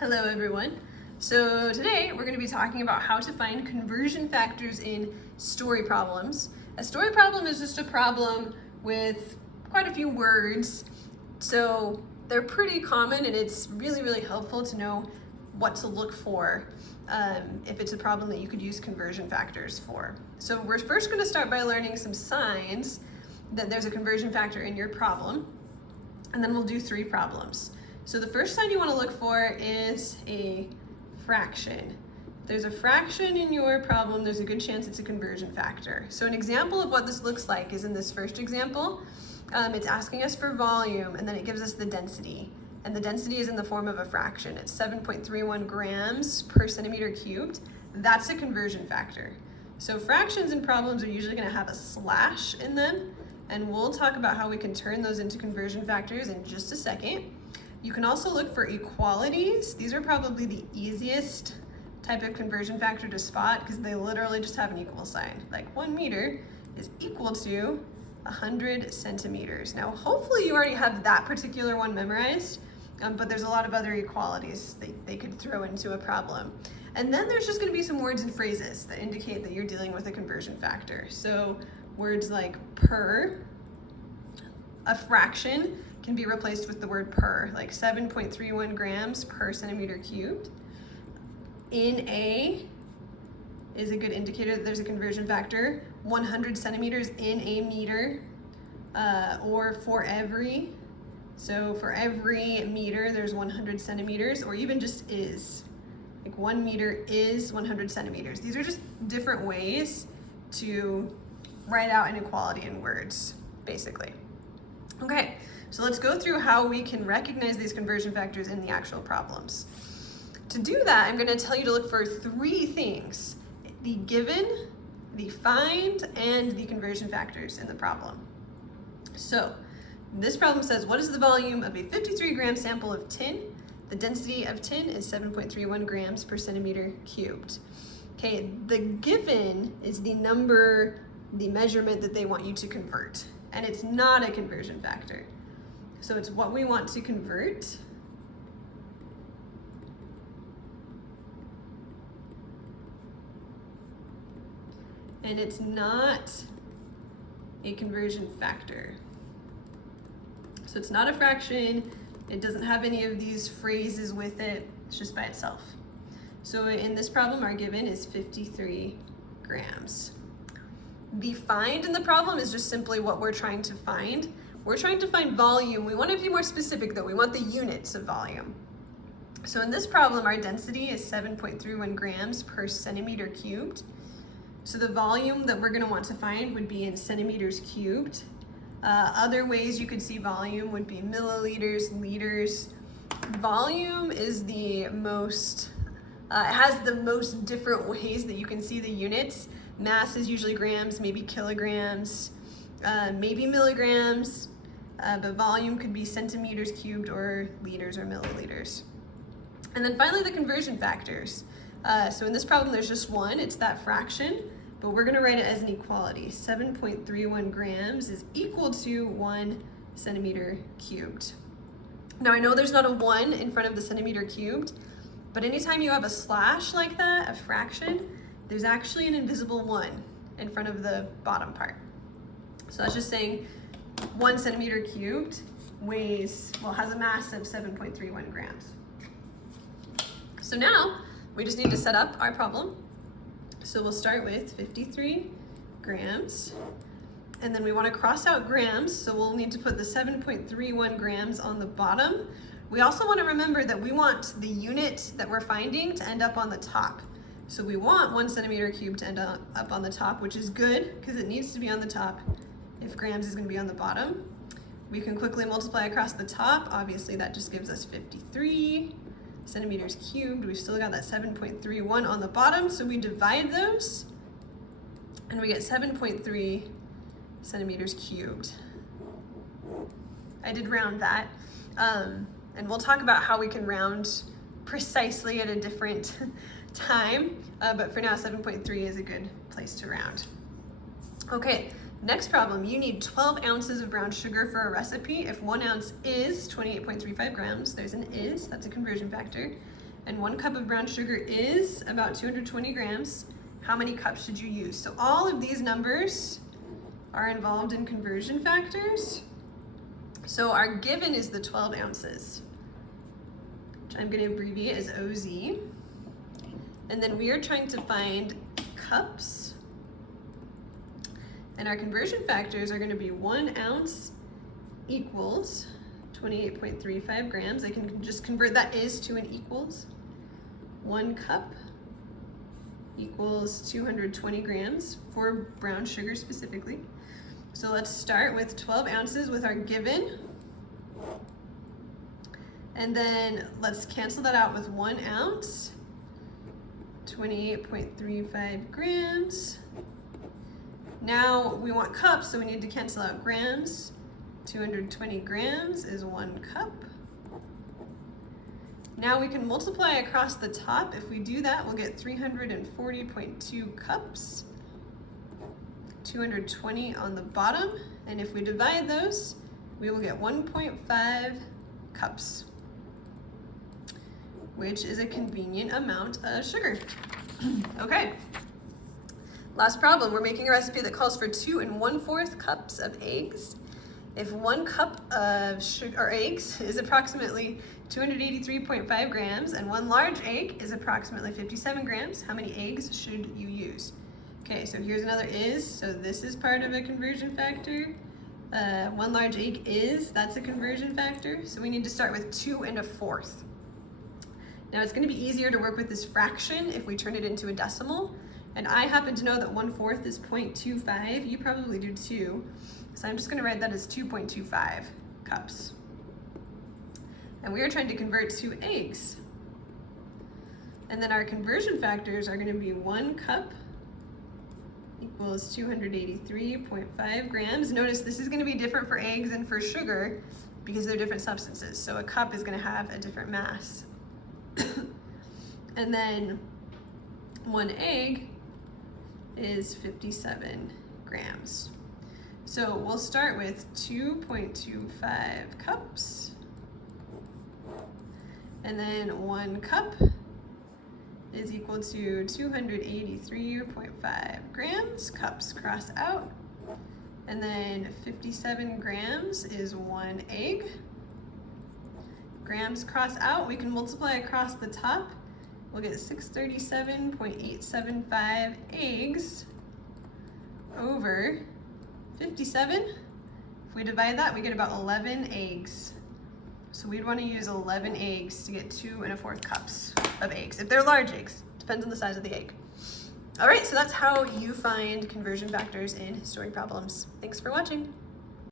Hello everyone. So today we're going to be talking about how to find conversion factors in story problems. A story problem is just a problem with quite a few words, so they're pretty common and it's really helpful to know what to look for if it's a problem that you could use conversion factors for. So we're first going to start by learning some signs that there's a conversion factor in your problem, and then we'll do 3 problems. So the first sign you want to look for is a fraction. If there's a fraction in your problem, there's a good chance it's a conversion factor. So an example of what this looks like is in this first example. It's asking us for volume, and then it gives us the density. And the density is in the form of a fraction. It's 7.31 grams per centimeter cubed. That's a conversion factor. So fractions in problems are usually going to have a slash in them, and we'll talk about how we can turn those into conversion factors in just a second. You can also look for equalities. These are probably the easiest type of conversion factor to spot because they literally just have an equal sign. Like 1 meter is equal to 100 centimeters. Now, hopefully you already have that particular one memorized, but there's a lot of other equalities they could throw into a problem. And then there's just gonna be some words and phrases that indicate that you're dealing with a conversion factor. So words like per, a fraction, can be replaced with the word per, like 7.31 grams per centimeter cubed. In a is a good indicator that there's a conversion factor. 100 centimeters in a meter, or for every. So for every meter, there's 100 centimeters, or even just is. Like 1 meter is 100 centimeters. These are just different ways to write out inequality in words, basically. Okay. So let's go through how we can recognize these conversion factors in the actual problems. To do that, I'm going to tell you to look for 3 things: the given, the find, and the conversion factors in the problem. So this problem says, what is the volume of a 53-gram sample of tin? The density of tin is 7.31 grams per centimeter cubed. Okay, the given is the number, the measurement that they want you to convert, and it's not a conversion factor. So it's what we want to convert. And it's not a conversion factor. So it's not a fraction. It doesn't have any of these phrases with it. It's just by itself. So in this problem, our given is 53 grams. The find in the problem is just simply what we're trying to find. We're trying to find volume. We want to be more specific though. We want the units of volume. So in this problem, our density is 7.31 grams per centimeter cubed. So the volume that we're going to want to find would be in centimeters cubed. Other ways you could see volume would be milliliters, liters. Volume is the most, it has the most different ways that you can see the units. Mass is usually grams, maybe kilograms, maybe milligrams, but volume could be centimeters cubed or liters or milliliters. And then finally the conversion factors. So in this problem there's just one, it's that fraction, but we're gonna write it as an equality. 7.31 grams is equal to 1 centimeter cubed. Now I know there's not a 1 in front of the centimeter cubed, but anytime you have a slash like that, a fraction, there's actually an invisible 1 in front of the bottom part. So that's just saying 1 centimeter cubed weighs, well, has a mass of 7.31 grams. So now we just need to set up our problem. So we'll start with 53 grams, and then we want to cross out grams, so we'll need to put the 7.31 grams on the bottom. We also want to remember that we want the unit that we're finding to end up on the top. So we want 1 centimeter cubed to end up on the top, which is good because it needs to be on the top if grams is going to be on the bottom. We can quickly multiply across the top. Obviously that just gives us 53 centimeters cubed. We've still got that 7.31 on the bottom, so we divide those and we get 7.3 centimeters cubed. I did round that, and we'll talk about how we can round precisely at a different time, but for now 7.3 is a good place to round. Okay, next problem, you need 12 ounces of brown sugar for a recipe. If 1 ounce is 28.35 grams, there's an is, that's a conversion factor, and 1 cup of brown sugar is about 220 grams, how many cups should you use? So all of these numbers are involved in conversion factors. So our given is the 12 ounces, which I'm going to abbreviate as OZ. And then we are trying to find cups. And our conversion factors are going to be 1 ounce equals 28.35 grams. I can just convert that is to an equals. 1 cup equals 220 grams for brown sugar specifically. So let's start with 12 ounces with our given. And then let's cancel that out with 1 ounce, 28.35 grams. Now we want cups, so we need to cancel out grams. 220 grams is 1 cup. Now we can multiply across the top. If we do that, we'll get 340.2 cups. 220 on the bottom, and if we divide those, we will get 1.5 cups, which is a convenient amount of sugar. Okay, last problem. We're making a recipe that calls for 2 1/4 cups of eggs. If 1 cup of sugar or eggs is approximately 283.5 grams and 1 large egg is approximately 57 grams, how many eggs should you use? Okay, so here's another is, so this is part of a conversion factor. 1 large egg is, that's a conversion factor. So we need to start with 2 1/4. Now it's gonna be easier to work with this fraction if we turn it into a decimal. And I happen to know that 1/4 is 0.25, you probably do too. So I'm just gonna write that as 2.25 cups. And we are trying to convert to eggs. And then our conversion factors are gonna be 1 cup equals 283.5 grams. Notice this is going to be different for eggs and for sugar because they're different substances. So a cup is going to have a different mass. And then 1 egg is 57 grams. So we'll start with 2.25 cups. And then 1 cup is equal to 283.5 grams, cups cross out. And then 57 grams is 1 egg. Grams cross out, we can multiply across the top. We'll get 637.875 eggs over 57. If we divide that, we get about 11 eggs. So we'd want to use 11 eggs to get 2 1/4 cups of eggs. If they're large eggs, depends on the size of the egg. All right, so that's how you find conversion factors in story problems. Thanks for watching.